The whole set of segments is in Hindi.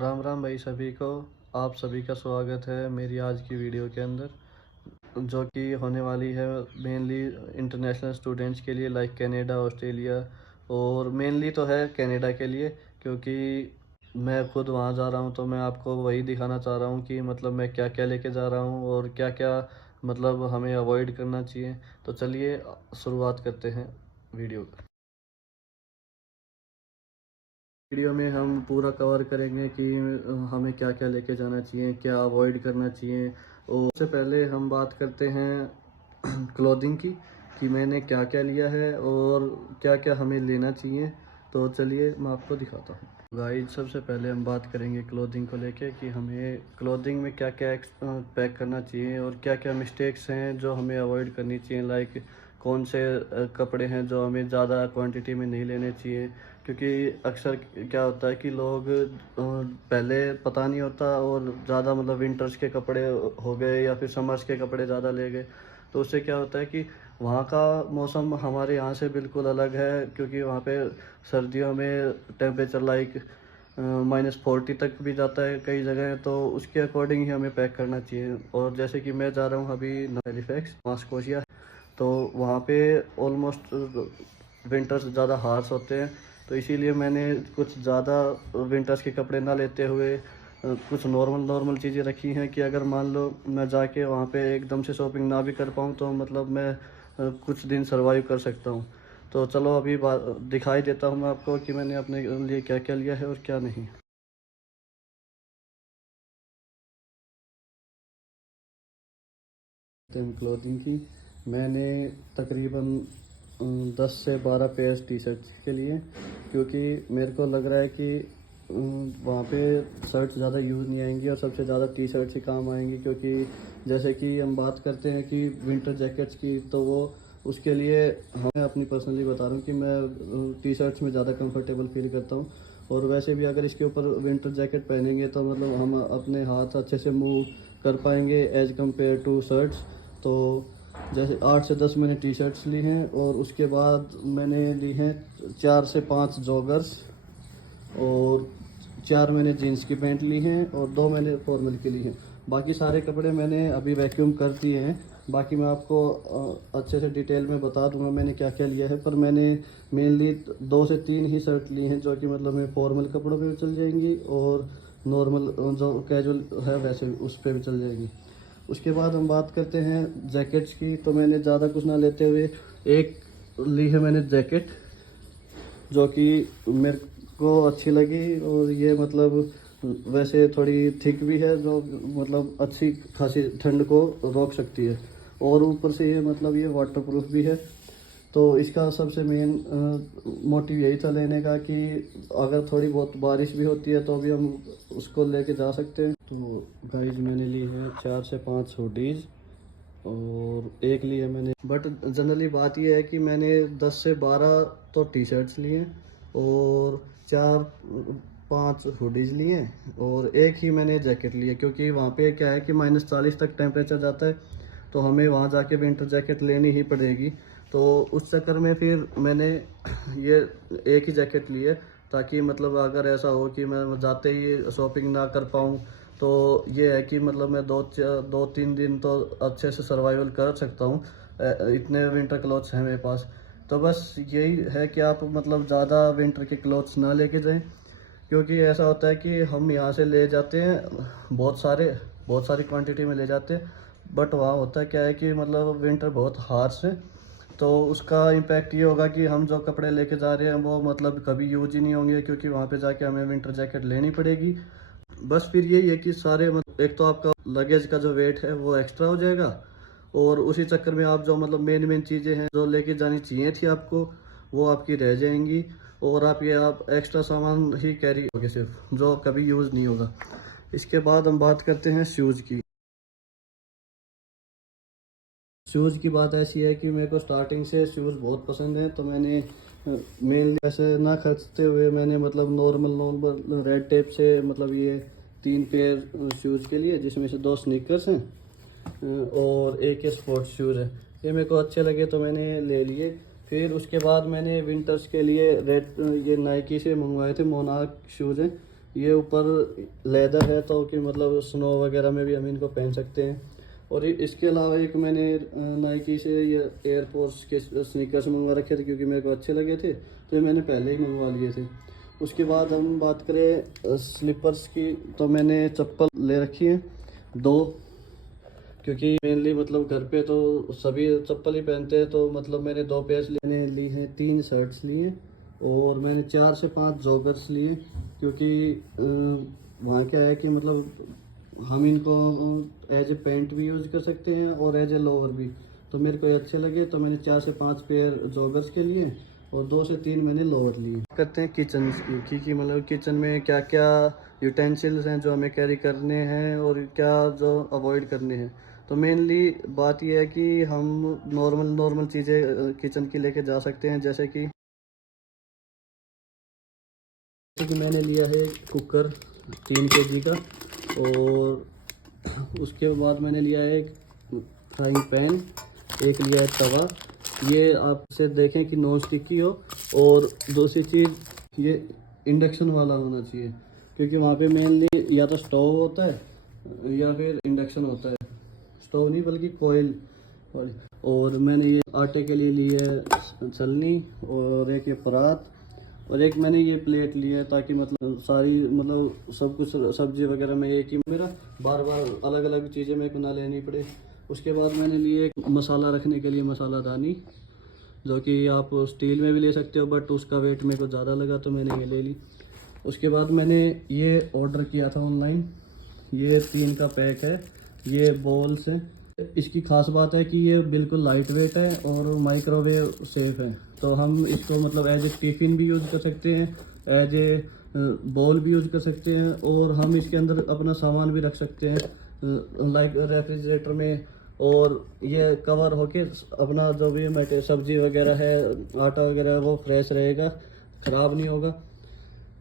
राम राम भाई सभी को। आप सभी का स्वागत है मेरी आज की वीडियो के अंदर, जो कि होने वाली है मेनली इंटरनेशनल स्टूडेंट्स के लिए, लाइक कनाडा, ऑस्ट्रेलिया, और मेनली तो है कनाडा के लिए, क्योंकि मैं खुद वहाँ जा रहा हूँ। तो मैं आपको वही दिखाना चाह रहा हूँ कि मतलब मैं क्या क्या लेके जा रहा हूँ और क्या क्या मतलब हमें अवॉइड करना चाहिए। तो चलिए शुरुआत करते हैं वीडियो। वीडियो में हम पूरा कवर करेंगे कि हमें क्या क्या लेके जाना चाहिए, क्या अवॉइड करना चाहिए। और उससे पहले हम बात करते हैं क्लोथिंग की, कि मैंने क्या क्या लिया है और क्या क्या हमें लेना चाहिए। तो चलिए मैं आपको दिखाता हूँ। गाइस, सबसे पहले हम बात करेंगे क्लोथिंग को लेके कि हमें क्लोथिंग में क्या क्या पैक करना चाहिए और क्या क्या मिस्टेक्स हैं जो हमें अवॉइड करनी चाहिए। लाइक कौन से कपड़े हैं जो हमें ज़्यादा क्वांटिटी में नहीं लेने चाहिए, क्योंकि अक्सर क्या होता है कि लोग पहले पता नहीं होता और ज़्यादा मतलब विंटर्स के कपड़े हो गए या फिर समर्स के कपड़े ज़्यादा ले गए। तो उससे क्या होता है कि वहाँ का मौसम हमारे यहाँ से बिल्कुल अलग है, क्योंकि वहाँ पे सर्दियों में टेम्परेचर लाइक -40 तक भी जाता है कई जगह। तो उसके अकॉर्डिंग ही हमें पैक करना चाहिए। और जैसे कि मैं जा रहा हूँ अभी हैलिफैक्स, नोवा स्कोशिया, तो वहाँ पे ऑलमोस्ट विंटर्स ज़्यादा हार्श होते हैं। तो इसीलिए मैंने कुछ ज़्यादा विंटर्स के कपड़े ना लेते हुए कुछ नॉर्मल नॉर्मल चीज़ें रखी हैं, कि अगर मान लो मैं जाके वहाँ पे एकदम से शॉपिंग ना भी कर पाऊँ तो मतलब मैं कुछ दिन सरवाइव कर सकता हूँ। तो चलो अभी दिखाई देता हूँ मैं आपको कि मैंने अपने लिए क्या क्या लिया है और क्या नहीं। क्लोथिंग की मैंने तकरीबन 10 से 12 पेयर टी शर्ट के लिए, क्योंकि मेरे को लग रहा है कि वहाँ पे शर्ट्स ज़्यादा यूज़ नहीं आएंगी और सबसे ज़्यादा टी शर्ट्स ही काम आएंगी। क्योंकि जैसे कि हम बात करते हैं कि विंटर जैकेट्स की, तो वो उसके लिए हमें अपनी पर्सनली बता रहा हूँ कि मैं टी शर्ट्स में ज़्यादा कंफर्टेबल फील करता हूँ। और वैसे भी अगर इसके ऊपर विंटर जैकेट पहनेंगे तो मतलब हम अपने हाथ अच्छे से मूव कर पाएंगे एज़ कम्पेयर टू शर्ट्स। तो जैसे 8 से 10 मैंने टी शर्ट्स ली हैं, और उसके बाद मैंने ली हैं 4 से 5 जॉगर्स, और 4 मैंने जीन्स की पैंट ली हैं, और 2 मैंने फॉर्मल की ली हैं। बाकी सारे कपड़े मैंने अभी वैक्यूम कर दिए हैं। बाकी मैं आपको अच्छे से डिटेल में बता दूंगा मैंने क्या क्या लिया है। पर मैंने मेनली 2 से 3 ही शर्ट ली हैं, जो कि मतलब मैं फॉर्मल कपड़ों पे भी चल जाएंगी और नॉर्मल जो कैजुअल है वैसे उस पर भी चल जाएगी। उसके बाद हम बात करते हैं जैकेट्स की। तो मैंने ज़्यादा कुछ ना लेते हुए एक ली है मैंने जैकेट, जो कि मेरे को अच्छी लगी। और ये मतलब वैसे थोड़ी थिक भी है, जो मतलब अच्छी खासी ठंड को रोक सकती है। और ऊपर से ये मतलब ये वाटरप्रूफ भी है। तो इसका सबसे मेन मोटिव यही था लेने का, कि अगर थोड़ी बहुत बारिश भी होती है तो भी हम उसको लेके जा सकते हैं। तो गाइज मैंने ली है 4 से 5 हुडीज़, और एक ली है मैंने। बट जनरली बात यह है कि मैंने 10 से 12 तो टी शर्ट्स लिए, और 4-5 हुडीज़ लिए, और एक ही मैंने जैकेट लिया, क्योंकि वहाँ पे क्या है कि -40 तक टेम्परेचर जाता है। तो हमें वहाँ जाके विंटर जैकेट लेनी ही पड़ेगी। तो उस चक्कर में फिर मैंने ये एक ही जैकेट ली है, ताकि मतलब अगर ऐसा हो कि मैं जाते ही शॉपिंग ना कर पाऊँ, तो ये है कि मतलब मैं 2-3 दिन तो अच्छे से सर्वाइवल कर सकता हूँ। इतने विंटर क्लॉथ्स हैं मेरे पास। तो बस यही है कि आप मतलब ज़्यादा विंटर के क्लॉथ्स ना लेके जाएं, क्योंकि ऐसा होता है कि हम यहाँ से ले जाते हैं बहुत सारी क्वांटिटी में ले जाते हैं। बट वहाँ होता है क्या है कि मतलब विंटर बहुत हार्श है। तो उसका इम्पैक्ट ये होगा कि हम जो कपड़े लेके जा रहे हैं वो मतलब कभी यूज ही नहीं होंगे, क्योंकि वहाँ पे जाके हमें विंटर जैकेट लेनी पड़ेगी। बस फिर यही है कि सारे मतलब एक तो आपका लगेज का जो वेट है वो एक्स्ट्रा हो जाएगा, और उसी चक्कर में आप जो मतलब मेन मेन चीज़ें हैं जो लेके जानी चाहिए थी आपको, वो आपकी रह जाएंगी। और आप एक्स्ट्रा सामान ही कैरी होगे सिर्फ, जो कभी यूज़ नहीं होगा। इसके बाद हम बात करते हैं शूज़ की। शूज़ की बात ऐसी है कि मेरे को स्टार्टिंग से शूज़ बहुत पसंद है। तो मैंने मेनली ऐसे ना खर्चते हुए मैंने मतलब नॉर्मल नॉर्मल रेड टेप से मतलब ये 3 पेयर शूज़ के लिए, जिसमें से 2 स्नीकर्स हैं और एक ये स्पोर्ट्स शूज़ है। ये मेरे को अच्छे लगे तो मैंने ले लिए। फिर उसके बाद मैंने विंटर्स के लिए रेड ये नाइकी से मंगवाए थे, मोनार्क शूज़ हैं, ये ऊपर लेदर है तो कि मतलब स्नो वगैरह में भी हम इनको पहन सकते हैं। और इसके अलावा एक मैंने नाइकी से ये एयरफोर्स के स्नीकर्स मंगवा रखे थे क्योंकि मेरे को अच्छे लगे थे, तो ये मैंने पहले ही मंगवा लिए थे। उसके बाद हम बात करें स्लीपर्स की, तो मैंने चप्पल ले रखी है 2, क्योंकि मेनली मतलब घर पे तो सभी चप्पल ही पहनते हैं, तो मतलब मैंने 2 पेयर्स मैंने ली हैं, 3 शर्ट्स ली हैं और मैंने 4 से 5 जॉगर्स लिए, क्योंकि वहाँ क्या है कि मतलब हम इनको एज ए पैंट भी यूज़ कर सकते हैं और एज ए लोअर भी, तो मेरे को ये अच्छे लगे, तो मैंने 4 से 5 पेयर जॉगर्स के लिए और 2 से 3 मैंने लोअर लिए। करते हैं किचन की मतलब किचन में क्या क्या यूटेंसिल्स हैं जो हमें कैरी करने हैं और क्या जो अवॉइड करने हैं। तो मेनली बात यह है कि हम नॉर्मल चीज़ें किचन की लेके जा सकते हैं, जैसे कि मैंने लिया है कुकर 3 kg का, और उसके बाद मैंने लिया है एक फ्राइंग पैन, एक लिया है तवा, ये आपसे देखें कि नॉन स्टिक की हो, और दूसरी चीज़ ये इंडक्शन वाला होना चाहिए, क्योंकि वहाँ पे मेनली या तो स्टोव होता है या फिर इंडक्शन होता है, स्टोव नहीं बल्कि कोयल वाली। और मैंने ये आटे के लिए ली है छलनी, और एक ये परात, और एक मैंने ये प्लेट ली है ताकि मतलब सारी मतलब सब कुछ सब्जी वगैरह में एक ही मेरा बार बार अलग अलग चीज़ें मेरे को ना लेनी पड़े। उसके बाद मैंने लिए एक मसाला रखने के लिए मसालादानी, जो कि आप स्टील में भी ले सकते हो, बट उसका वेट मेरे को ज़्यादा लगा तो मैंने ये ले ली। उसके बाद मैंने ये ऑर्डर किया था ऑनलाइन, ये 3 का पैक है, ये बॉल्स है। इसकी खास बात है कि ये बिल्कुल लाइट वेट है और माइक्रोवेव सेफ है, तो हम इसको मतलब एज ए टिफ़िन भी यूज़ कर सकते हैं, एज ए बॉल भी यूज़ कर सकते हैं, और हम इसके अंदर अपना सामान भी रख सकते हैं लाइक रेफ्रिजरेटर में, और ये कवर होके अपना जो भी सब्जी वगैरह है, आटा वगैरह है, वो फ्रेश रहेगा, ख़राब नहीं होगा।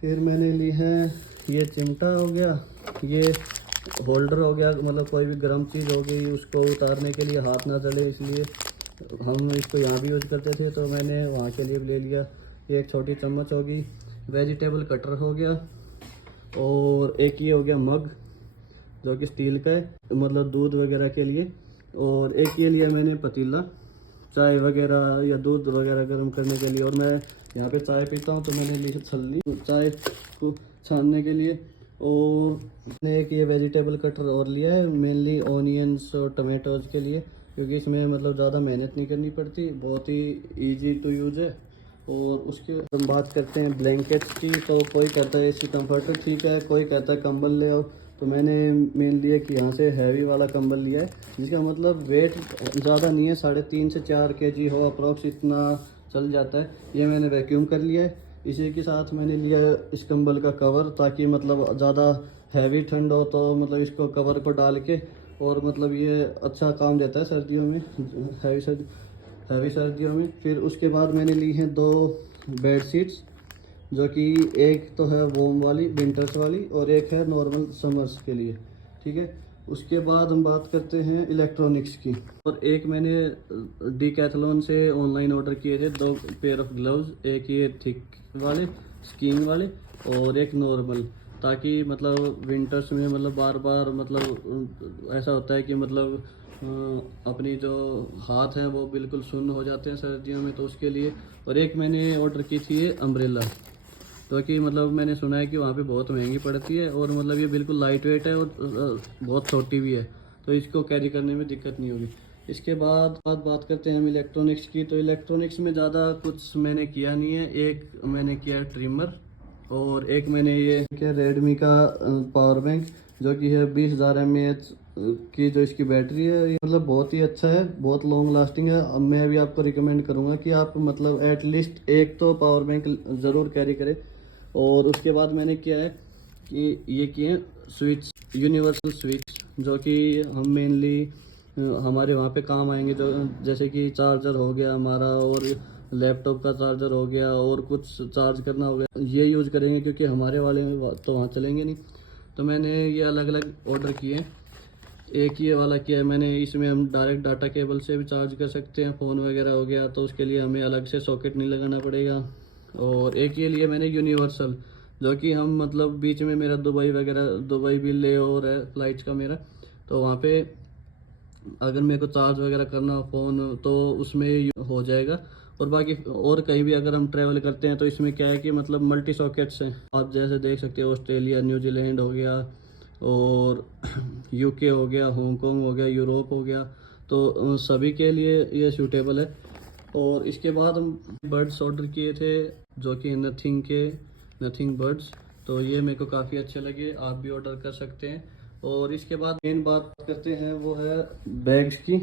फिर मैंने ली है ये चिमटा हो गया, ये होल्डर हो गया, मतलब कोई भी गर्म चीज़ हो गई उसको उतारने के लिए हाथ ना जले, इसलिए हम इसको यहाँ भी यूज़ करते थे, तो मैंने वहाँ के लिए भी ले लिया। ये एक छोटी चम्मच होगी, वेजिटेबल कटर हो गया, और एक ये हो गया मग जो कि स्टील का है, मतलब दूध वगैरह के लिए, और एक ये लिया मैंने पतीला चाय वगैरह या दूध वगैरह गर्म करने के लिए, और मैं यहाँ पे चाय पीता हूँ तो मैंने ली छलनी चाय को छानने के लिए। और मैंने एक ये वेजिटेबल कटर और लिया है, मेनली ऑनियंस और टमाटोज के लिए, क्योंकि इसमें मतलब ज़्यादा मेहनत नहीं करनी पड़ती, बहुत ही इजी टू यूज़ है। और उसके हम बात करते हैं ब्लैंकेट्स की, तो कोई कहता है एसी कंफर्टर ठीक है, कोई कहता है कंबल ले आओ, तो मैंने मेन लिया कि यहाँ से हैवी वाला कंबल लिया है, जिसका मतलब वेट ज़्यादा नहीं है, 3.5 से 4 kg हो अप्रॉक्स, इतना चल जाता है। ये मैंने वैक्यूम कर लिया है। इसी के साथ मैंने लिया इस कंबल का कवर, ताकि मतलब ज़्यादा हैवी ठंड हो तो मतलब इसको कवर को डाल के, और मतलब ये अच्छा काम देता है सर्दियों में, हैवी सर्दियों में। फिर उसके बाद मैंने ली हैं 2 बेड शीट्स, जो कि एक तो है वॉर्म वाली विंटर्स वाली, और एक है नॉर्मल समर्स के लिए, ठीक है। उसके बाद हम बात करते हैं इलेक्ट्रॉनिक्स की, और एक मैंने डीकैथलॉन से ऑनलाइन ऑर्डर किए थे 2 पेयर ऑफ ग्लव्स, एक ये थिक वाले स्कीइंग वाले और एक नॉर्मल, ताकि मतलब विंटर्स में मतलब बार बार मतलब ऐसा होता है कि मतलब अपनी जो हाथ हैं वो बिल्कुल सुन्न हो जाते हैं सर्दियों में, तो उसके लिए। और एक मैंने ऑर्डर की थी ये अम्ब्रेला, तो कि मतलब मैंने सुना है कि वहाँ पे बहुत महंगी पड़ती है, और मतलब ये बिल्कुल लाइट वेट है और बहुत छोटी भी है, तो इसको कैरी करने में दिक्कत नहीं होगी। इसके बाद बात करते हैं हम इलेक्ट्रॉनिक्स की, तो इलेक्ट्रॉनिक्स में ज़्यादा कुछ मैंने किया नहीं है। एक मैंने किया ट्रिमर, और एक मैंने ये किया रेडमी का पावर बैंक, जो कि है 20,000 mAh की जो इसकी बैटरी है, ये मतलब बहुत ही अच्छा है, बहुत लॉन्ग लास्टिंग है। अब मैं भी आपको रिकमेंड करूँगा कि आप मतलब एटलीस्ट एक तो पावर बैंक ज़रूर कैरी करें। और उसके बाद मैंने किया है कि ये किए स्विच, यूनिवर्सल स्विच, जो कि हम मेनली हमारे वहाँ पे काम आएंगे, जो जैसे कि चार्जर हो गया हमारा, और लैपटॉप का चार्जर हो गया, और कुछ चार्ज करना हो गया, ये यूज़ करेंगे, क्योंकि हमारे वाले तो वहाँ चलेंगे नहीं। तो मैंने ये अलग अलग ऑर्डर किए। एक ये वाला किया है मैंने, इसमें हम डायरेक्ट डाटा केबल से भी चार्ज कर सकते हैं, फ़ोन वगैरह हो गया, तो उसके लिए हमें अलग से सॉकेट नहीं लगाना पड़ेगा। और एक ये लिया मैंने यूनिवर्सल, जो कि हम मतलब बीच में मेरा दुबई वगैरह, दुबई भी ले ओवर है फ्लाइट्स का मेरा, तो वहाँ पे अगर मेरे को चार्ज वगैरह करना हो फ़ोन तो उसमें हो जाएगा। और बाकी और कहीं भी अगर हम ट्रैवल करते हैं तो इसमें क्या है कि मतलब मल्टी सॉकेट्स हैं, आप जैसे देख सकते हो ऑस्ट्रेलिया, न्यूजीलैंड हो गया और यूके हो गया, हांगकांग हो गया, यूरोप हो गया, तो सभी के लिए ये सूटेबल है। और इसके बाद हम बर्ड्स ऑर्डर किए थे जो कि नथिंग बर्ड्स, तो ये मेरे को काफ़ी अच्छे लगे, आप भी ऑर्डर कर सकते हैं। और इसके बाद मेन बात करते हैं वो है बैग्स की।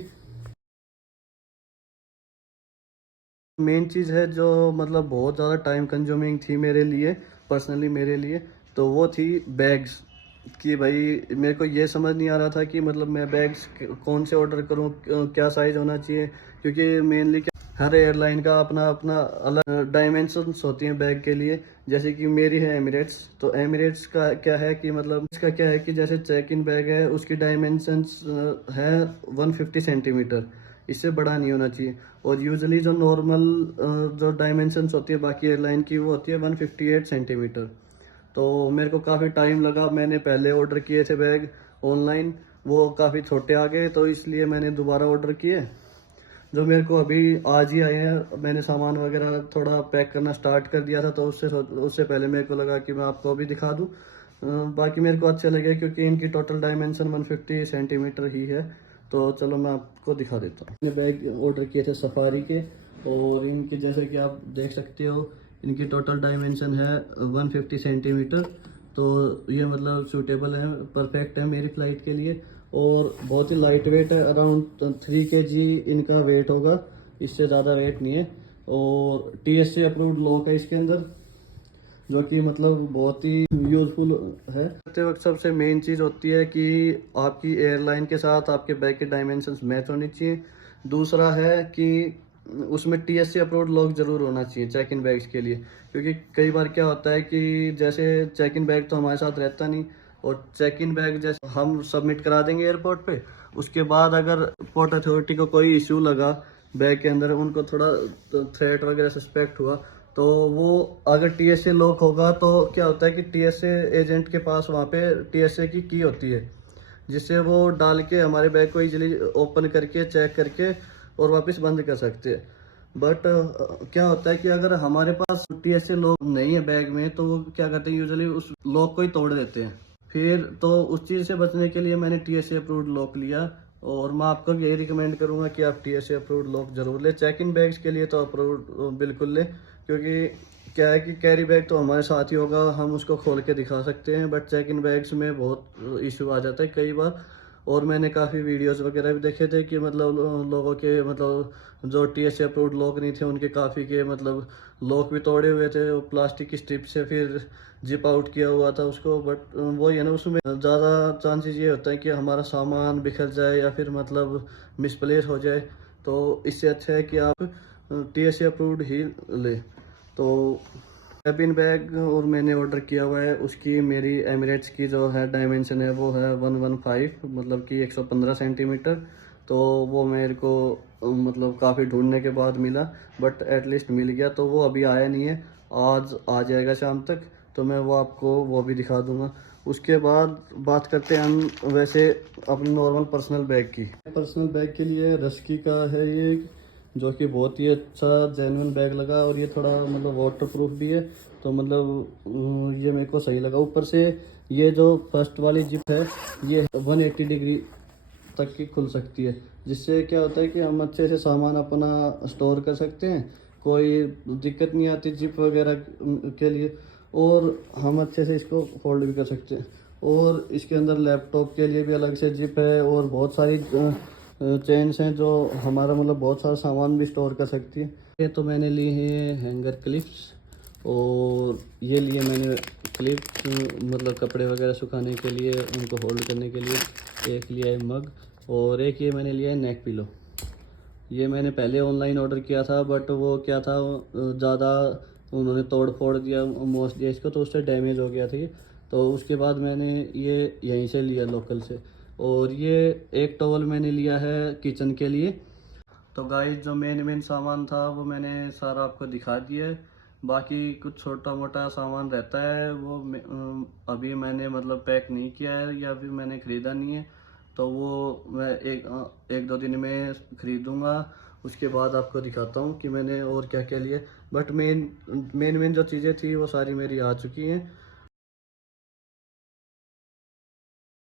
मेन चीज़ है जो मतलब बहुत ज़्यादा टाइम कंज्यूमिंग थी मेरे लिए, पर्सनली मेरे लिए, तो वो थी बैग्स। कि भाई मेरे को ये समझ नहीं आ रहा था कि मतलब मैं बैग्स कौन से ऑर्डर करूं, क्या साइज़ होना चाहिए, क्योंकि मेनली हर एयरलाइन का अपना अपना अलग डायमेंशंस होती हैं बैग के लिए। जैसे कि मेरी है एमिरेट्स, तो एमिरेट्स का क्या है कि मतलब इसका क्या है कि जैसे चेक इन बैग है उसकी डायमेंशंस है 150 सेंटीमीटर, इससे बड़ा नहीं होना चाहिए। और यूजुअली जो नॉर्मल जो डायमेंशंस होती है बाकी एयरलाइन की वो होती है 158 सेंटीमीटर। तो मेरे को काफ़ी टाइम लगा, मैंने पहले ऑर्डर किए थे बैग ऑनलाइन, वो काफ़ी छोटे आ गए, तो इसलिए मैंने दोबारा ऑर्डर किए जो मेरे को अभी आज ही आए हैं। मैंने सामान वगैरह थोड़ा पैक करना स्टार्ट कर दिया था, तो उससे पहले मेरे को लगा कि मैं आपको अभी दिखा दूं। बाकी मेरे को अच्छे लगे क्योंकि इनकी टोटल डायमेंशन 150 सेंटीमीटर ही है। तो चलो मैं आपको दिखा देता हूँ। मैंने बैग ऑर्डर किए थे सफारी के, और इनके जैसे कि आप देख सकते हो इनकी टोटल डायमेंशन है 150 सेंटीमीटर। तो ये मतलब सूटेबल है, परफेक्ट है मेरी फ़्लाइट के लिए। और बहुत ही लाइट वेट है, अराउंड 3 kg इनका वेट होगा, इससे ज़्यादा वेट नहीं है। और TSA अप्रूव्ड लॉक है इसके अंदर, जो कि मतलब बहुत ही यूज़फुल है। करते वक्त सबसे मेन चीज़ होती है कि आपकी एयरलाइन के साथ आपके बैग के डायमेंशंस मैच होनी चाहिए। दूसरा है कि उसमें TSA अप्रूव्ड लॉक ज़रूर होना चाहिए चेक इन बैग्स के लिए, क्योंकि कई बार क्या होता है कि जैसे चेक इन बैग तो हमारे साथ रहता नहीं, और चेक इन बैग जैसे हम सबमिट करा देंगे एयरपोर्ट पे, उसके बाद अगर पोर्ट अथॉरिटी को कोई इश्यू लगा बैग के अंदर, उनको थोड़ा थ्रेट वगैरह सस्पेक्ट हुआ, तो वो अगर TSA लॉक होगा तो क्या होता है कि TSA एजेंट के पास वहाँ पे TSA की होती है, जिससे वो डाल के हमारे बैग को इजीली ओपन करके चेक करके और वापस बंद कर सकते हैं। बट क्या होता है कि अगर हमारे पास TSA लॉक नहीं है बैग में, तो वो क्या करते हैं यूजुअली उस लॉक को ही तोड़ देते हैं। फिर तो उस चीज़ से बचने के लिए मैंने TSA अप्रूव्ड लॉक लिया, और मैं आपको यही रिकमेंड करूंगा कि आप TSA अप्रूव्ड लॉक जरूर ले। चेक इन बैग्स के लिए तो अप्रूव्ड बिल्कुल ले, क्योंकि क्या है कि कैरी बैग तो हमारे साथ ही होगा, हम उसको खोल के दिखा सकते हैं, बट चेक इन बैग्स में बहुत इशू आ जाता है कई बार। और मैंने काफ़ी वीडियोस वगैरह भी देखे थे कि मतलब लोगों के मतलब जो TSA अप्रूव्ड लोग नहीं थे उनके काफ़ी के मतलब लॉक भी तोड़े हुए थे वो प्लास्टिक की स्ट्रिप से, फिर जिप आउट किया हुआ था उसको। बट वही है ना, उसमें ज़्यादा चांसेस ये होता है कि हमारा सामान बिखर जाए या फिर मतलब मिसप्लेस हो जाए, तो इससे अच्छा है कि आप TSA अप्रूव्ड ही ले। तो कैबिन बैग और मैंने ऑर्डर किया हुआ है, उसकी मेरी एमिरेट्स की जो है डायमेंशन है वो है 115, मतलब कि 115 सेंटीमीटर। तो वो मेरे को मतलब काफ़ी ढूंढने के बाद मिला, बट एटलीस्ट मिल गया। तो वो अभी आया नहीं है, आज आ जाएगा शाम तक, तो मैं वो आपको वो भी दिखा दूंगा। उसके बाद बात करते हैं हम वैसे अपने नॉर्मल पर्सनल बैग की। पर्सनल बैग के लिए रस्की का है ये, जो कि बहुत ही अच्छा जेन्युइन बैग लगा, और ये थोड़ा मतलब वाटर प्रूफ भी है, तो मतलब ये मेरे को सही लगा। ऊपर से ये जो फर्स्ट वाली जिप है ये 180 डिग्री तक की खुल सकती है, जिससे क्या होता है कि हम अच्छे से सामान अपना स्टोर कर सकते हैं, कोई दिक्कत नहीं आती जिप वगैरह के लिए, और हम अच्छे से इसको फोल्ड भी कर सकते हैं। और इसके अंदर लैपटॉप के लिए भी अलग से जिप है, और बहुत सारी चेन्स हैं जो हमारा मतलब बहुत सारा सामान भी स्टोर कर सकती है। ये तो मैंने लिए हैं हैंगर क्लिप्स, और ये लिए मैंने क्लिप्स मतलब कपड़े वगैरह सुखाने के लिए, उनको होल्ड करने के लिए। एक लिया है मग, और एक ये मैंने लिया है नेक पिलो। ये मैंने पहले ऑनलाइन ऑर्डर किया था, बट वो क्या था ज़्यादा उन्होंने तोड़ फोड़ दिया मोस्ट दिया इसको, तो उससे डैमेज हो गया था ये। तो उसके बाद मैंने ये यहीं से लिया लोकल से। और ये एक टॉवल मैंने लिया है किचन के लिए। तो गाइस जो मेन सामान था वो मैंने सारा आपको दिखा दिया है। बाकी कुछ छोटा मोटा सामान रहता है वो अभी मैंने मतलब पैक नहीं किया है या फिर मैंने ख़रीदा नहीं है, तो वो मैं एक दो दिन में ख़रीदूँगा। उसके बाद आपको दिखाता हूँ कि मैंने और क्या क्या लिया। बट मेन जो चीज़ें थी वो सारी मेरी आ चुकी हैं।